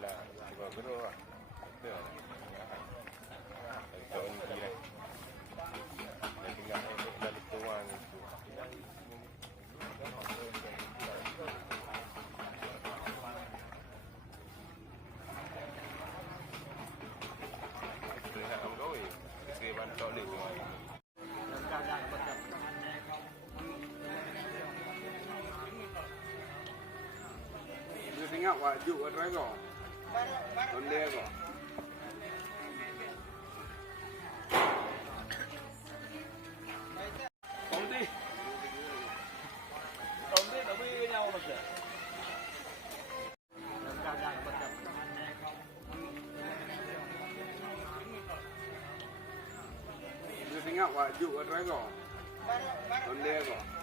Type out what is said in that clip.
lah sebab betul lah. Betul lah. Untuk ni lah. Dan tinggal dari tuan itu. Saya nak ambil saya bantu dia semua. Dia tengok wajib kat driver. Onde ko. Công ty nó với nhau mà kìa. Dia tengok wajib kat driver. Onde ko.